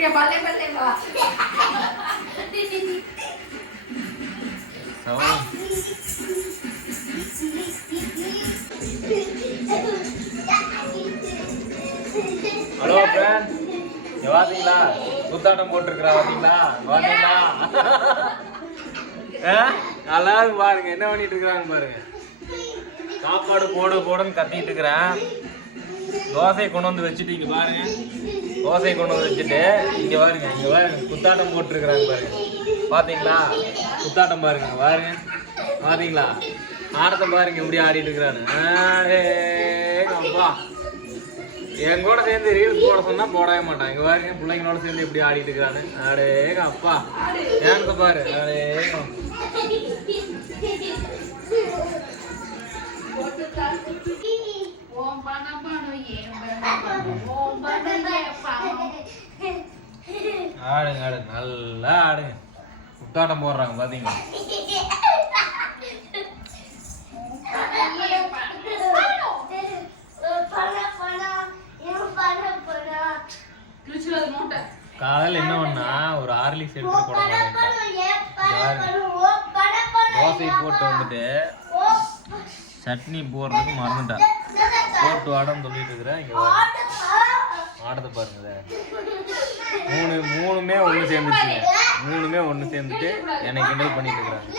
பிரியா பல்லே பல்லே வா ஹலோ ஃப்ரெண்ட் இங்க பாத்தீங்களா குத்தாட்டம் போட்டிருக்கிறா பாத்தீங்களா ஆ? எல்லாரும் பாருங்க. என்ன பண்ணிட்டு இருக்கிறாங்க பாருங்க. சாப்பாடு போடு போடுன்னு கத்திட்டு இருக்கிறேன். தோசையை கொண்டு வந்து வச்சுட்டு இங்க பாருங்க. தோசையை கொண்டு வந்து வச்சுட்டு இங்க பாருங்க இங்க பாருங்க குத்தாட்டம் போட்டிருக்கிறாங்க பாருங்க. பாத்தீங்களா? குத்தாட்டம் பாருங்க பாருங்க. பாத்தீங்களா? ஆடத்தை பாருங்க எப்படி ஆடிட்டு இருக்கிறாரு அப்பா என் கூட சேர்ந்து ரீல்ஸ் போட சொன்னா போடவே மாட்டான். இங்க பாருங்க பிள்ளைங்களோட சேர்ந்து எப்படி ஆடிட்டு இருக்கான்னு அடே அப்பா ஏன்னு பாரு. அடே ஓம் பணம் பணம் ஏன் ஓம் பணம் ஆடுங்க ஆடுங்க நல்லா ஆடுங்க குத்தாட்டம் போடுறாங்க பார்த்தீங்களா காலையில் என்ன பண்ணா? ஒரு ஹார்லிக்ஸ் எடுத்து போட தோசை போட்டு வந்துட்டு சட்னி போடுறதுக்கு மறந்துட்டான் போட்டு வாடன்னு சொல்லிட்டு இருக்கிறேன் இங்கே பாருங்க. பாருங்க. மூணு மூணுமே ஒன்று சேர்ந்துச்சு மூணுமே ஒன்று சேர்ந்துட்டு என்னை கிண்டல் பண்ணிட்டு இருக்கிறாங்க